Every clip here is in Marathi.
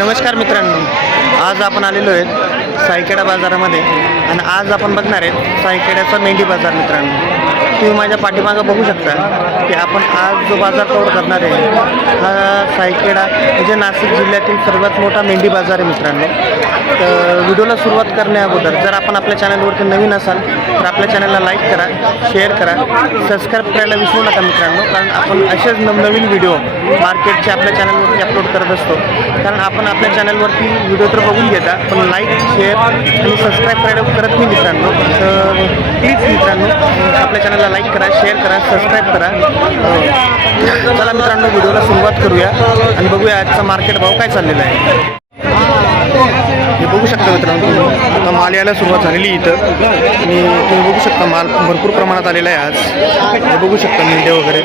नमस्कार मित्रांनो, आज आपण आलेलो आहेत सायखेडा बाजारामध्ये आणि आज आपण बघणार आहेत सायखेड्याचा मेंढी बाजार. मित्रांनो, तुम्ही माझ्या पाठीमागं बघू शकता की आपण आज जो बाजार कव्हर करणार आहे हा सायखेडा म्हणजे नाशिक जिल्ह्यातील सर्वात मोठा मेंढी बाजार आहे. मित्रांनो, तर व्हिडिओला सुरुवात करण्या अगोदर जर आपण आपल्या चॅनलवरती नवीन असाल तर आपल्या चॅनलला लाईक करा, शेअर करा, सबस्क्राईब करायला विसरू नका मित्रांनो, कारण आपण असेच नवनवीन व्हिडिओ मार्केटचे आपल्या चॅनलवरती अपलोड करत असतो. कारण आपण आपल्या चॅनलवरती व्हिडिओ तर बघून घेता, पण लाईक, शेअर आणि सबस्क्राईब करायला करत नाही मित्रांनो. तर प्लीज मित्रांनो आपल्या चॅनलला लाईक करा, शेअर करा, सबस्क्राईब करा. चला मित्रांनो, व्हिडिओला सुरुवात करूया आणि बघूया आजचा मार्केट भाव काय चाललेला आहे. हे बघू शकता मित्रांनो, आता माल यायला सुरुवात झालेली इथं आणि तुम्ही बघू शकता माल भरपूर प्रमाणात आलेला आहे. आज हे बघू शकता मेंढ्या वगैरे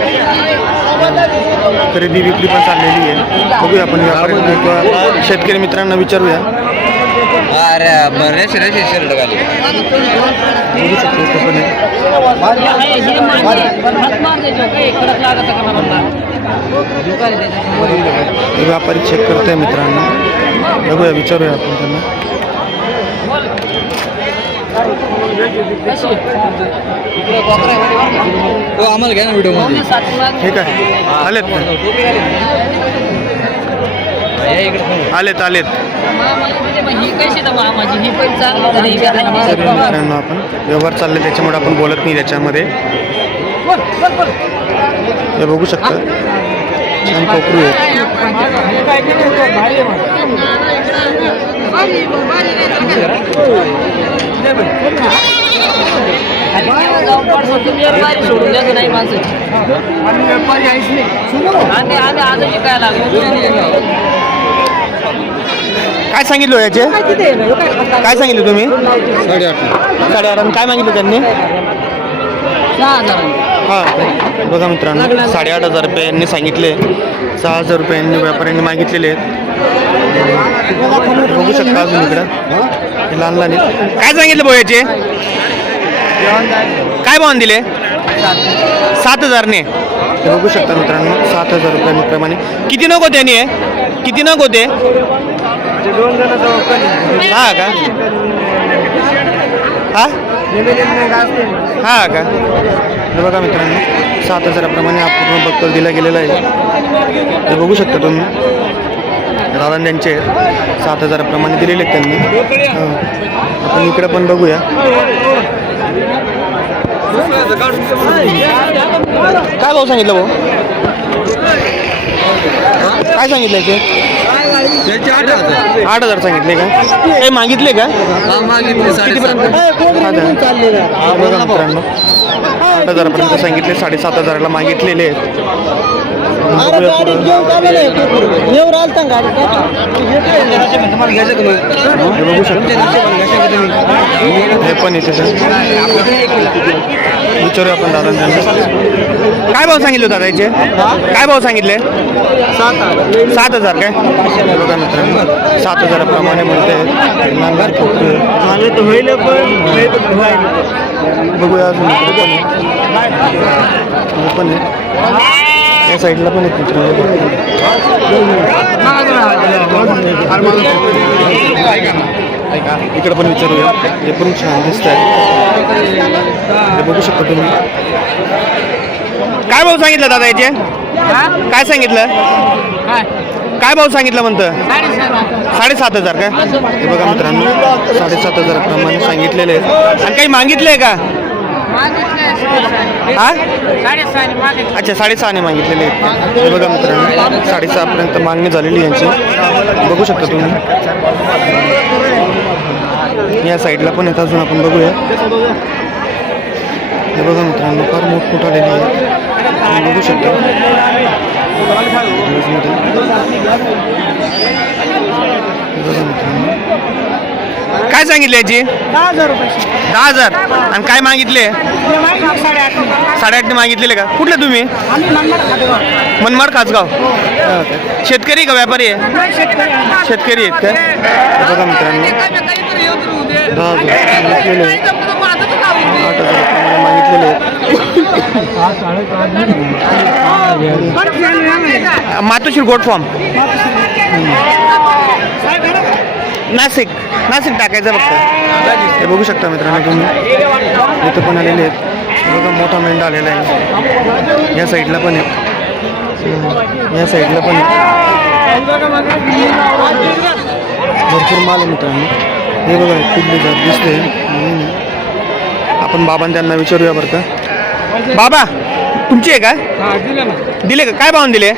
खरेदी विक्री पण चाललेली आहे. बघूया आपण व्यापाऱ्यांना किंवा शेतकरी मित्रांना विचारूया. बघू शकतो पण व्यापारी चेक करतोय मित्रांनो. बघूया, विचारूया आपण त्यांना. आम्हाला घ्या ना व्हिडिओमध्ये. ठीक आहे, आलेत आलेत मित्रांनो. आपण व्यवहार चालले त्याच्यामुळे आपण बोलत नाही त्याच्यामध्ये. हे बघू शकता छान कोकरू आहे. काय सांगितलं याचे? काय सांगितलं तुम्ही? 8.5. आणि काय मागितलं त्यांनी? 6,000. हां, बघा मित्रांनो, 8.5 रुपये यांनी सांगितले. 6,000 रुपये यांनी व्यापाऱ्यांनी मागितलेले आहेत. बघू शकता अजून इकडं हे लहान लहान आहेत. काय सांगितलं भाऊ याचे? काय भावाने दिले? 7,000ने. हे बघू शकता मित्रांनो, 7,000 रुपयांप्रमाणे. किती नग होते आणि किती नग होते? हा का? हा का? हे बघा मित्रांनो, 7,000प्रमाणे अपूर्ण बक्कल दिला गेलेला आहे. हे बघू शकता तुम्ही. दादा त्यांचे 7,000प्रमाणे दिलेले आहेत त्यांनी. आपण इकडे पण बघूया. काय भाऊ सांगितलं भाऊ? काय सांगितलं याचे? 8,000 सांगितले का? हे मागितले का? कितीपर्यंत? बघा मित्रांनो, 8,000पर्यंत सांगितले. 7,500ला मागितलेले आहेत. बघू शकतो हे पण इथे विचारूया आपण दादा. काय भाव सांगितले दादा याचे? काय भाव सांगितले? 7,000 काय? बघा मित्रांनो, 7,000प्रमाणे म्हणते. बघूया अजून पण आहे. या साईडला पण एक मित्र इकडे पण विचारूया. हे पण छान दिसत आहे. हे बघू शकता तुम्ही. काय भाव सांगितलं दादा याचे? काय सांगितलं? काय भाव सांगितलं म्हणतं? 7,500 काय? हे बघा मित्रांनो, 7,500प्रमाणे सांगितलेले आहेत. आणि काही मागितले का? हा, अच्छा, 6.5ने मागितलेले आहेत. हे बघा मित्रांनो, 6.5पर्यंत मागणी झालेली यांची. बघू शकता तुम्ही. या साईडला पण येत अजून आपण बघूया. हे बघा मित्रांनो, फार मोठमोठ आलेली आहे. बघू शकता. बघा मित्रांनो, काय सांगितले याची? 10,000 रुपये. 10,000. आणि काय मागितले? 8.5ने मागितलेले का? कुठले तुम्ही? मनमाड खासगाव. शेतकरी का व्यापारी आहे? शेतकरी आहेत का? बघा मित्रांनो, 10,000 मागितलेले. 8,000 मागितलेले. मातोश्री गोट फॉर्म. नाशिक टाकायचं फक्त. हे बघू शकता मित्रांनो तुम्ही, इथं पण आलेले आहेत बघा, मोठा मेंढा आलेला आहे. या साईडला पण आहे, या साईडला पण आहे, भरपूर माल आहे मित्रांनो. हे बघा कुठली जात दिसते. आपण बाबांना त्यांना विचारूया बरं का. बाबा तुमची आहे का? दिले का? काय भावाने दिले?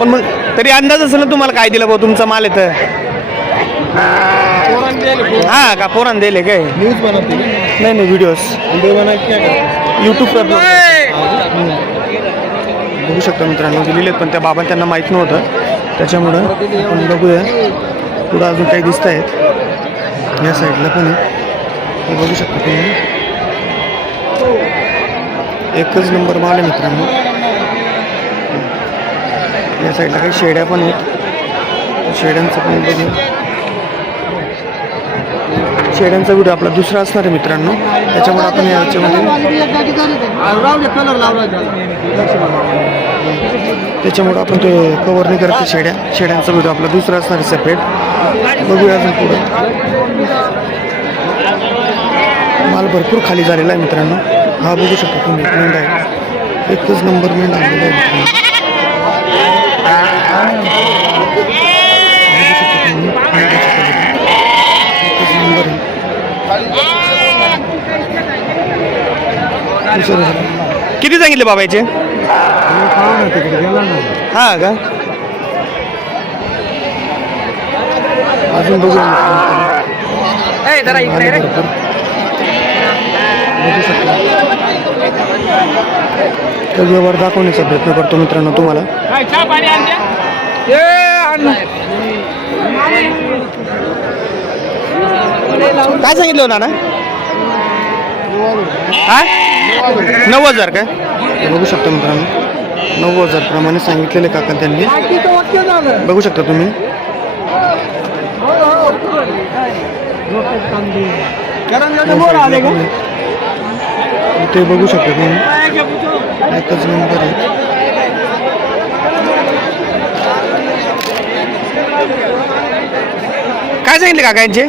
पण मग तरी अंदाज असेल ना तुम्हाला काय दिलं भाऊ तुमचा माल आहे तर? हा का पोरान दिले काय? न्यूज बनवते नाही व्हिडिओ बनायचे काय यूट्यूबवर बघू शकता मित्रांनो दिलेले आहेत, पण त्या बाबा त्यांना माहीत नव्हतं, त्याच्यामुळं आपण बघूया. पुढं अजून काही दिसत आहेत या साईडला पण आहे, हे बघू शकता तुम्ही. एकच नंबर माल आहे मित्रांनो. या साईडला काही शेड्या पण आहेत, शेड्यांचं पण बघूया. शेड्यांचा व्हिडिओ आपला दुसरा असणार आहे मित्रांनो, त्याच्यामुळे आपण याच्यामध्ये त्याच्यामुळं आपण ते कवर नाही करत शेड्यांचा व्हिडिओ आपला दुसरा असणार आहे सेपरेट. बघूया अजून पुढं. माल भरपूर खाली झालेला आहे मित्रांनो. हा बघू शकता तुम्ही मेंढा आहे, एकच नंबर मेंढा आलेला आहे मित्रांनो. एकच नंबर आहे. किती सांगितले बाबा याचे? हा का? अजून बघूया तर व्यवहार दाखवण्याचा प्रयत्न करतो मित्रांनो तुम्हाला. काय सांगितलं ना? हा 9,000 काय? बघू शकता मित्रांनो 9,000 प्रमाणे सांगितलेले काका त्यांनी. बघू शकता तुम्ही. ते बघू शकता तुम्ही, एकच नंबर आहे. काय सांगितले काका यांचे?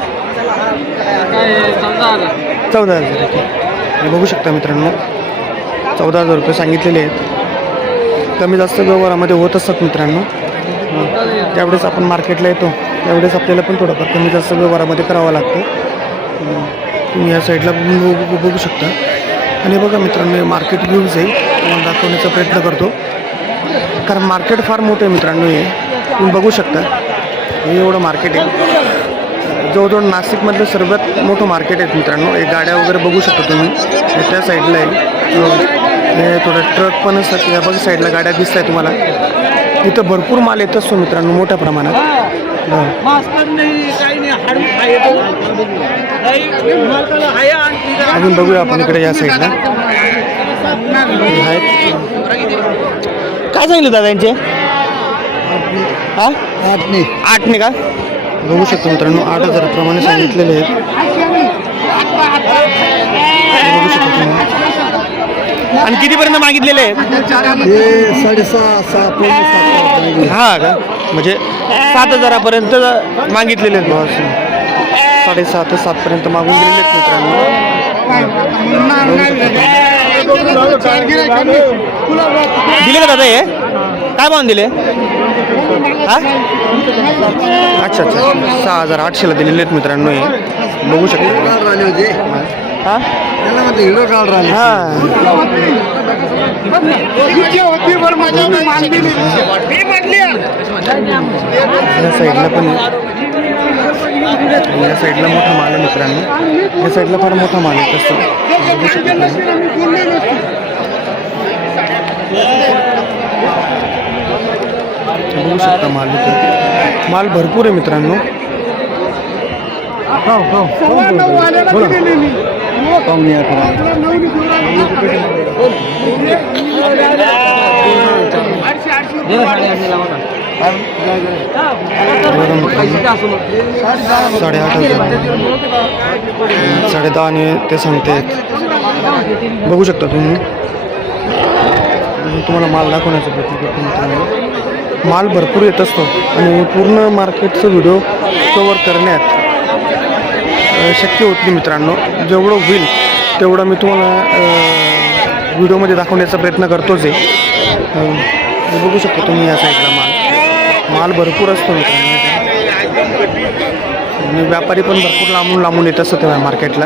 14,000. हे बघू शकता मित्रांनो 14,000 रुपये सांगितलेले आहेत. कमी जास्त व्यवहारामध्ये होत असतात मित्रांनो. त्यावेळेस आपण मार्केटला येतो त्यावेळेस आपल्याला पण थोडंफार कमी जास्त व्यवहारामध्ये करावं लागतं. तुम्ही या साईडला बघू शकता. आणि बघा मित्रांनो मार्केट व्ह्यूज आहे, तुम्हाला दाखवण्याचा प्रयत्न करतो, कारण मार्केट फार मोठं आहे मित्रांनो. हे तुम्ही बघू शकता, हे एवढं मार्केट आहे. जवळजवळ नाशिकमधलं सर्वात मोठं मार्केट आहे मित्रांनो. हे गाड्या वगैरे बघू शकता तुम्ही, हे त्या साईडला आहे. हे थोडं ट्रक पण असतात, या बघा साईडला गाड्या दिसत आहे तुम्हाला. इथं भरपूर माल येत असतो मित्रांनो मोठ्या प्रमाणात. अजून बघूया आपण इकडे या साईडला आहेत. काय सांगितलं दादा यांचे? हा 8 का? बघू शकतो मित्रांनो 8,000 प्रमाणे सांगितलेले आहेत. बघू शकतो तुम्ही. आणि कितीपर्यंत मागितलेले आहेत? 6.5 हा का? म्हणजे 7,000पर्यंत मागितलेले आहेत बॉस. 6.5 ते 7पर्यंत मागून गेलेले आहेत मित्रांनो. दिले का दादा हे? काय भाव दिले? हा अच्छा 6,800ला दिलेले आहेत मित्रांनो. हे बघू शकता. हा हिरो काढ राहिले. या साईडला पण या साईडला मोठा माल आहे मित्रांनो. या साईडला फार मोठा माल आहे तसं बघू शकता. बघू शकता माल भरपूर आहे मित्रांनो. साडेदहा आणि ते सांगते. बघू शकता तुम्ही. तुम्हाला माल दाखवण्याचा प्रयत्न करतो मित्रांनो. माल भरपूर येत असतो आणि पूर्ण मार्केटचं व्हिडिओ कवर करण्यात शक्य होत नाही मित्रांनो. जेवढं होईल तेवढं मी तुम्हाला व्हिडिओमध्ये दाखवण्याचा प्रयत्न करतोच आहे. बघू शकता तुम्ही या साईडला माल भरपूर असतो मित्रांनो आणि व्यापारी पण भरपूर लांबून येत असतो त्या मार्केटला.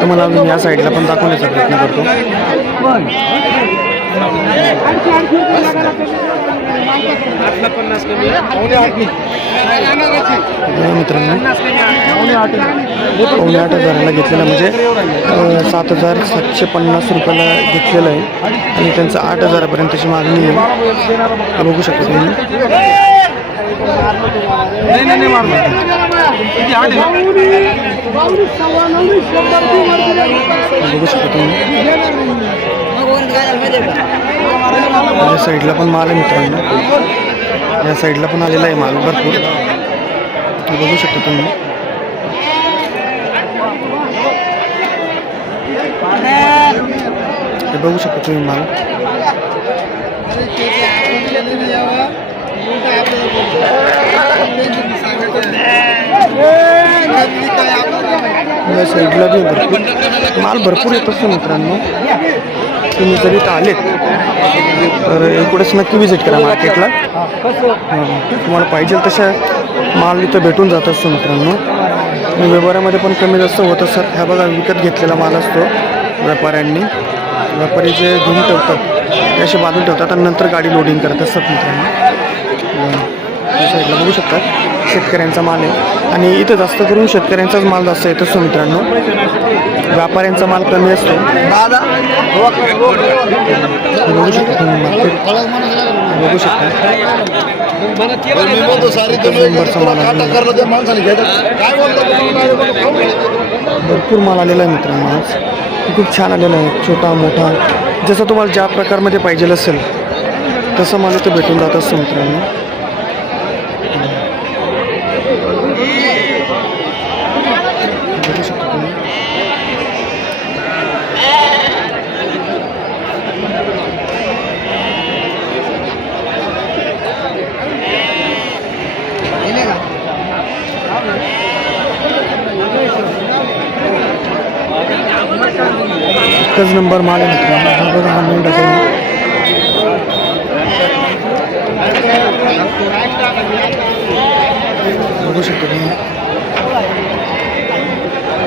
तुम्हाला मी या साईडला पण दाखवण्याचा प्रयत्न करतो. मित्रांनो 8,500ला घेतलेला म्हणजे 7,750 रुपयाला घेतलेलं आहे आणि त्यांचं 8,000पर्यंतची मागणी आहे. बघू शकता तुम्ही. बघू शकता तुम्ही या साईडला पण माल आहे मित्रांनो. या साईडला पण आलेला आहे माल भरपूर. बघू शकता तुम्ही. बघू शकता तुम्ही माल. या साईडला बी भरपूर माल भरपूर येत असतो मित्रांनो. तुम्ही जरी इथं आलेत तर एकूणच नक्की विजिट करा मार्केटला. तुम्हाला पाहिजे तशा माल इथं भेटून जात असतो मित्रांनो. आणि व्यवहारामध्ये पण कमी जास्त होत असतात. ह्या बघा विकत घेतलेला माल असतो व्यापाऱ्यांनी. व्यापारी जे घेऊन ठेवतात ते असे बांधून ठेवतात आणि नंतर गाडी लोडिंग करत असतात मित्रांनो. या साईडला बघू शकता शेतकऱ्यांचा माल आहे आणि इथं जास्त करून शेतकऱ्यांचाच माल जास्त येत असतो मित्रांनो. व्यापाऱ्यांचा माल कमी असतो. बघू शकता तुम्ही मार्केट. बघू शकता नंबरचा माल भरपूर माल आलेला आहे मित्रांनो. आज खूप छान आलेला आहे. छोटा मोठा जसं तुम्हाला ज्या प्रकारमध्ये पाहिजे असेल तसं माल इथं भेटून जात असतो मित्रांनो. बघू शकता तुम्ही. एकच नंबर माल आहे मित्रांनो. हा बघा हा मेंढा बघू शकतो तुम्ही.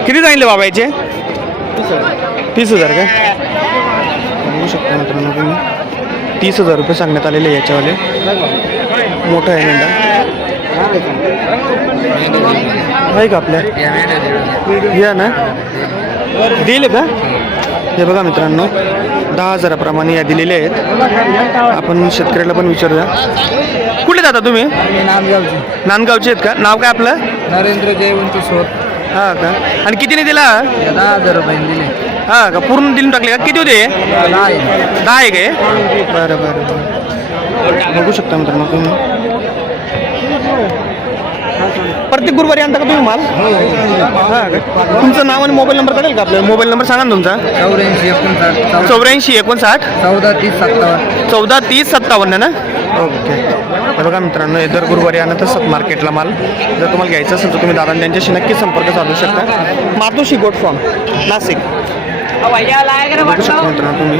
किती सांगितले बाबा याचे? 30,000 काय? बघू शकता मित्रांनो तुम्ही. 30,000 रुपये सांगण्यात आलेले याच्यावाले. मोठा आहे मेंढा आहे का आपल्या या ना दिले का? हे बघा मित्रांनो 10,000प्रमाणे या दिलेले आहेत. आपण शेतकऱ्याला पण विचारूया. कुठे जाता तुम्ही? नांदगावचे आहेत का? नाव काय आपलं? नरेंद्र जयवंती शोध. हां का? आणि कितीने दिला? 10,000 रुपये दिले. हां का? पूर्ण दिलून टाकले का? किती होते? 10 आहे काय? बरं बरं. बघू शकता मित्रांनो तुम्ही. प्रत्येक गुरुवारी आणता का तुम्ही माल? हां का? तुमचं नाव आणि मोबाईल नंबर कळेल का आपल्याला? मोबाईल नंबर सांगा ना तुमचा. 84 59 143057 ना? ओके. बघा मित्रांनो हे दर गुरुवारी आणत असतात मार्केटला माल. जर तुम्हाला घ्यायचं असेल तर तुम्ही दादा त्यांच्याशी नक्की संपर्क साधू शकता. मातोश्री गोट फार्म नाशिक. बघू शकता मित्रांनो तुम्ही.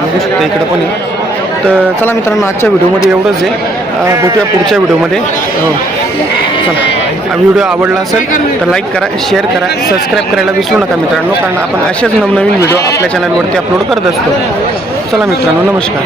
बघू शकता इकडं पण आहे. तर चला मित्रांनो आजच्या व्हिडिओमध्ये एवढंच आहे. भेटूया पुढच्या व्हिडिओमध्ये. चला हा व्हिडिओ आवडला असेल तर लाईक करा, शेअर करा, सबस्क्राईब करायला विसरू नका मित्रांनो. कारण आपण असेच नवनवीन व्हिडिओ आपल्या चॅनलवरती अपलोड करत असतो. चला मित्रांनो नमस्कार.